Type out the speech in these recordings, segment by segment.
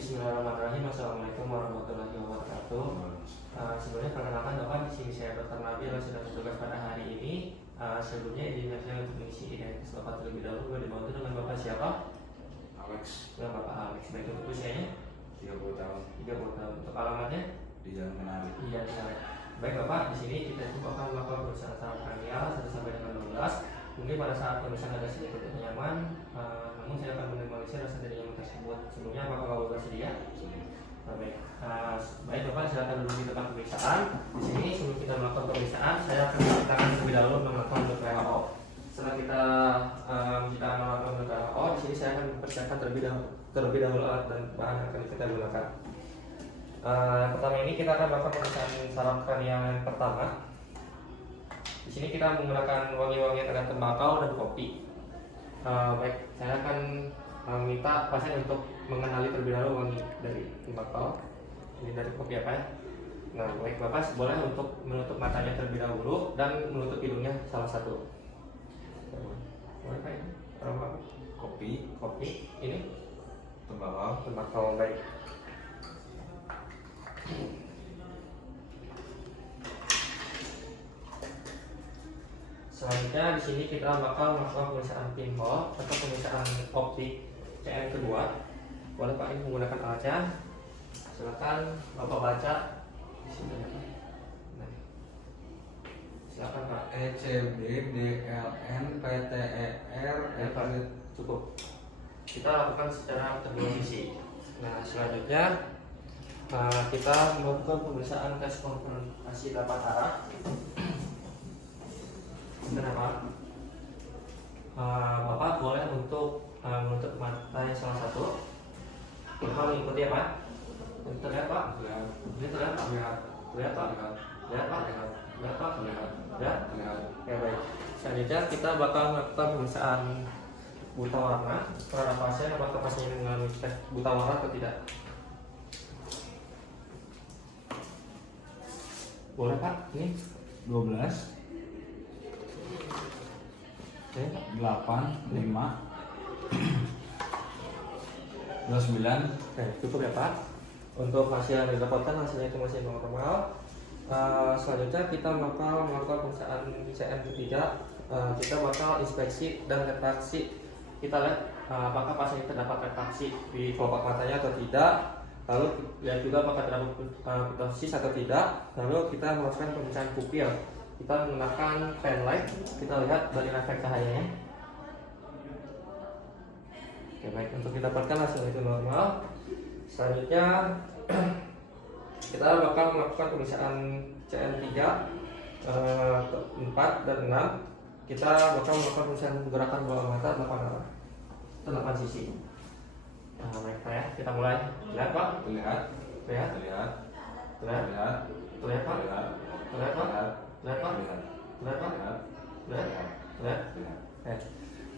Bismillahirrahmanirrahim. Assalamualaikum warahmatullahi wabarakatuh. Sebelumnya perkenalkan Bapak, di sini saya Dr. Nabil yang sudah bertugas pada hari ini. Sebelumnya izinkan saya untuk mengisi identitas Bapak terlebih dahulu. Boleh dibantu dengan Bapak siapa? Alex. Dengan Bapak Alex. Baik, untuk usianya? 30 tahun. 30 tahun. Untuk alamatnya? Di Jalan Kenari. Iya, di sana. Baik Bapak, di sini kita coba akan melakukan pemeriksaan saraf kranial 1 sampai dengan 12. Mungkin pada saat pemeriksaan ada sedikit tidak nyaman, namun saya akan meminimalisir rasa tidak nyaman tersebut. Sebelumnya apakah Bapak bersedia? Baik. Baik Bapak, silakan duduk di tempat pemeriksaan. Di sini sebelum kita melakukan pemeriksaan, saya akan menceritakan terlebih dahulu melakukan menurut WHO. Setelah kita menceritakan melakukan menurut WHO, di sini saya akan mempersiapkan terlebih dahulu alat dan bahan yang akan kita gunakan. Pertama ini kita akan melakukan pemeriksaan saraf kranial yang pertama. Di sini kita menggunakan wangi-wangian terkait tembakau dan kopi. Baik, saya akan minta pasien untuk mengenali terlebih dahulu wangi dari tembakau, ini dari kopi apa ya. Nah, baik Bapak boleh untuk menutup matanya terlebih dahulu dan menutup hidungnya salah satu. Boleh Pak ini? Aroma kopi, ini tembakau baik. Selanjutnya di sini kita bakal melakukan pemeriksaan pinhole atau pemeriksaan optik CM kedua. Boleh Pak ini menggunakan alatnya. Silakan Bapak baca di sini. Nah, silakan Pak. ECB DLN PTER Cukup. Kita lakukan secara kedua sisi. Nah, selanjutnya kita melakukan pemeriksaan tes konfrontasi dapat arah. Kenapa? Bapak boleh untuk menutup matanya salah satu. Bapak mengikuti ya Pak? Terlihat Pak? Ini terlihat Pak? Terlihat Pak? Lihat Pak? Lihat Pak? Lihat? Ya baik. Selanjutnya kita bakal melakukan pemeriksaan buta warna terhadap pasien. Apakah pasien ini mengalami tes buta warna atau tidak? Boleh Pak? Ini 12 8 5 29. Oke, cukup ya Pak. Untuk hasil yang didapatkan hasilnya itu masih normal. Selanjutnya kita bakal melakukan pemeriksaan CM ketiga. Kita bakal inspeksi dan refraksi. Kita lihat apakah pasien itu terdapat refraksi di kelopak matanya atau tidak. Lalu lihat juga apakah terdapat ptosis atau tidak. Lalu kita melakukan pemeriksaan pupil. Kita menggunakan pen light. Kita lihat dari efek cahayanya. Oke, baik, untuk didapatkan hasil itu normal. Selanjutnya kita bakal melakukan pemeriksaan CM3 4 dan 6. Kita bakal melakukan pemeriksaan gerakan bola mata 8 arah, 8 sisi. Nah, baik Pak ya, kita mulai. Lihat Pak? Terlihat Lihat? Terlihat Lihat? Terlihat Lihat Pak? Terlihat Lihat Pak? Lihat Pak? Terlihat Lihat Pak? Lihat? Terlihat Lihat?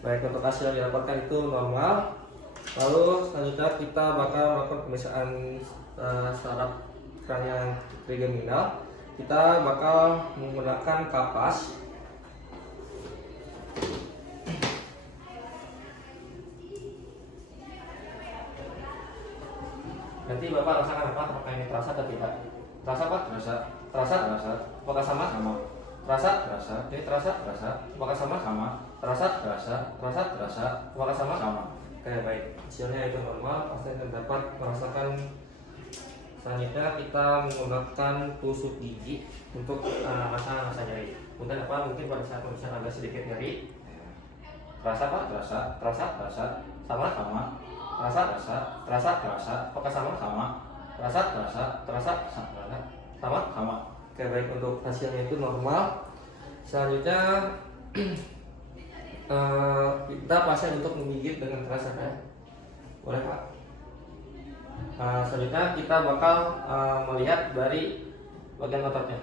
Baik, untuk hasil yang didapatkan itu normal. Lalu selanjutnya kita bakal melakukan pemeriksaan saraf kranial trigeminal. Kita bakal menggunakan kapas. Nanti Bapak rasakan apa? Apakah ini terasa atau tidak? Terasa Pak? Terasa Terasa? Terasa Apakah sama? Sama Terasa? Terasa Ini terasa? Terasa Apakah sama? Sama Terasa? Terasa Terasa? Terasa Apakah sama? Sama. Oke, baik. Hasilnya itu normal. Pasien dapat merasakan. Selanjutnya kita menggunakan tusuk gigi untuk rasa nyeri. Mungkin apa? Mungkin pada saat pemeriksaan ada sedikit nyeri. Terasa Pak? Terasa Terasa? Terasa Sama? Sama Terasa? Terasa Terasa? Terasa Apakah sama? Sama Terasa? Terasa Terasa? Terasa Sama? Sama. Oke, baik, untuk hasilnya itu normal. Selanjutnya kita pasien untuk menggigit dengan keras ya. Boleh Pak? Selanjutnya kita bakal melihat dari bagian ototnya.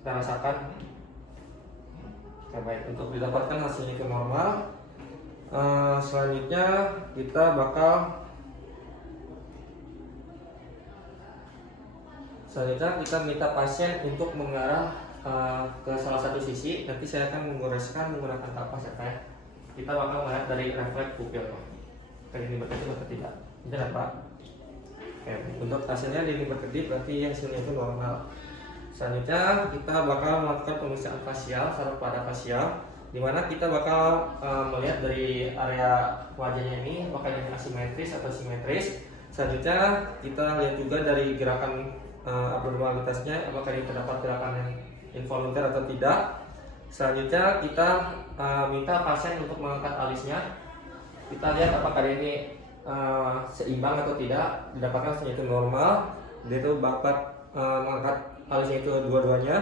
Kita rasakan. Oke, baik, untuk didapatkan hasilnya itu normal. Selanjutnya kita bakal minta pasien untuk mengarah ke salah satu sisi. Nanti saya akan mengoreskan menggunakan kapas ya Pak. Kita bakal melihat dari refleks pupil. Kayak ini berkecil atau tidak? Tidak Pak? Oke, untuk hasilnya ini berkedip berarti hasilnya itu normal. Selanjutnya kita bakal melakukan pemeriksaan fasial secara pada fasial, di mana kita bakal melihat dari area wajahnya ini apakah ini asimetris atau simetris. Selanjutnya kita lihat juga dari gerakan abnormalitasnya, apakah ini terdapat gerakan yang involunter atau tidak. Selanjutnya kita minta pasien untuk mengangkat alisnya. Kita lihat apakah ini seimbang atau tidak. Didapatkan hasilnya itu normal, dia itu dapat mengangkat alisnya itu dua-duanya.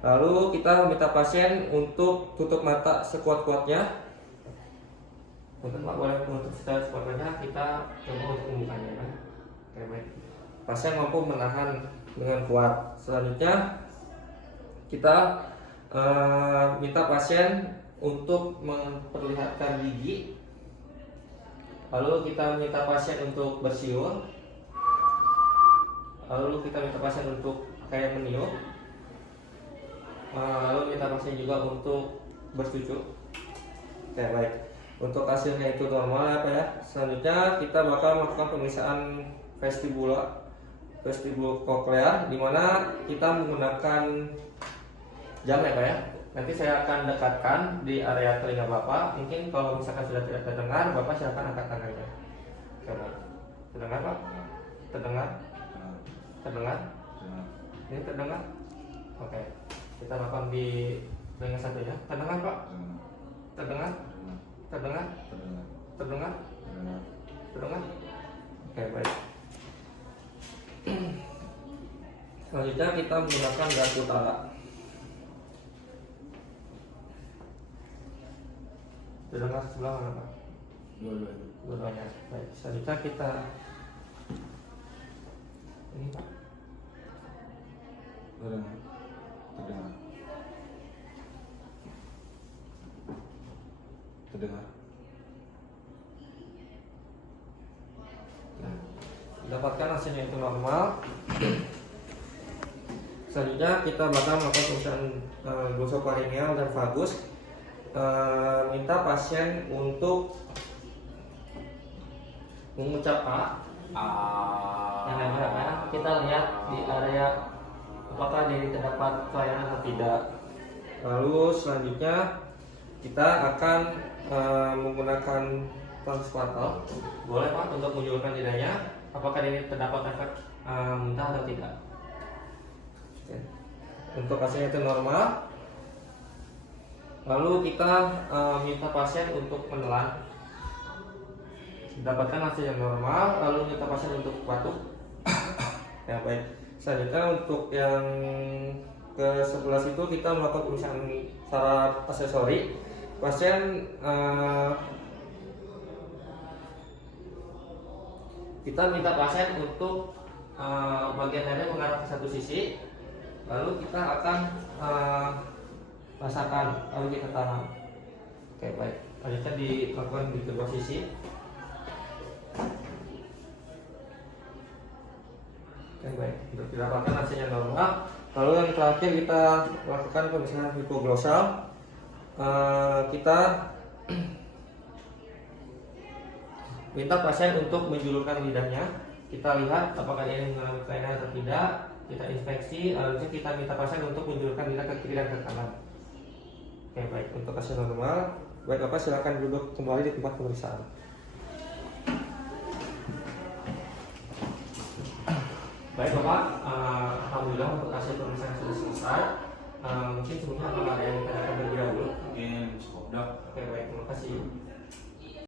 Lalu kita minta pasien untuk tutup mata sekuat-kuatnya. Mungkin Pak boleh menutup secara sekuat-kuatnya, kita coba untuk membukanya kan. Oke, baik. Pasien mampu menahan dengan kuat. Selanjutnya kita minta pasien untuk memperlihatkan gigi. Lalu kita minta pasien untuk bersiul. Lalu kita minta pasien untuk kayak meniup. Lalu minta pasien juga untuk bercucu. Oke, baik. Untuk hasilnya itu normal ya Pak ya. Selanjutnya kita bakal melakukan pemeriksaan vestibul koklear, di mana kita menggunakan jam ya Pak ya. Nanti saya akan dekatkan di area telinga Bapak. Mungkin kalau misalkan sudah tidak terdengar, Bapak silakan angkat tangannya. Oke, baik. Terdengar Pak? Terdengar? Terdengar? Ini terdengar? Oke. Kita lakukan di telinga satunya. Terdengar Pak? Terdengar? Terdengar? Terdengar? Terdengar? Oke, baik. Selanjutnya kita menggunakan gas utara. Terdengar sebelah mana Pak? Dua-duanya. Baik. Selanjutnya kita ini Pak. Terdengar. Nah, dapatkan hasilnya itu normal. Selanjutnya kita bakal melakukan pemeriksaan glossopharyngeal dan vagus. Minta pasien untuk mengucap A. Yang namanya kita lihat di area apakah ini terdapat kelainan atau tidak. Lalu selanjutnya kita akan menggunakan transpatal. Boleh Pak untuk menunjukkan lidahnya apakah ini terdapat efek muntah atau tidak. Oke. Untuk hasilnya itu normal. Lalu kita minta pasien untuk menelan. Dapatkan hasil yang normal. Lalu minta pasien untuk batuk. Ya baik. Selanjutnya untuk yang ke-11 itu kita melakukan pemeriksaan secara aksesori. Pasien kita minta pasien untuk bagian dada mengarah ke satu sisi. Lalu kita akan rasakan, lalu kita tahan. Oke, baik. Selanjutnya dilakukan di kedua sisi. Oke, baik. Untuk didapatkan hasilnya normal. Lalu yang terakhir kita lakukan pemeriksaan hipoglossal. Kita minta pasien untuk menjulurkan lidahnya. Kita lihat apakah dia mengalami kelainan atau tidak. Kita inspeksi, lalu kita minta pasien untuk menjulurkan lidah ke kiri dan ke kanan. Oke, baik. Untuk hasil normal, baik Bapak silakan duduk kembali di tempat pemeriksaan. Baik Bapak, alhamdulillah untuk hasil pemeriksaan sudah selesai. Mungkin sebelumnya apakah ada yang ditanyakan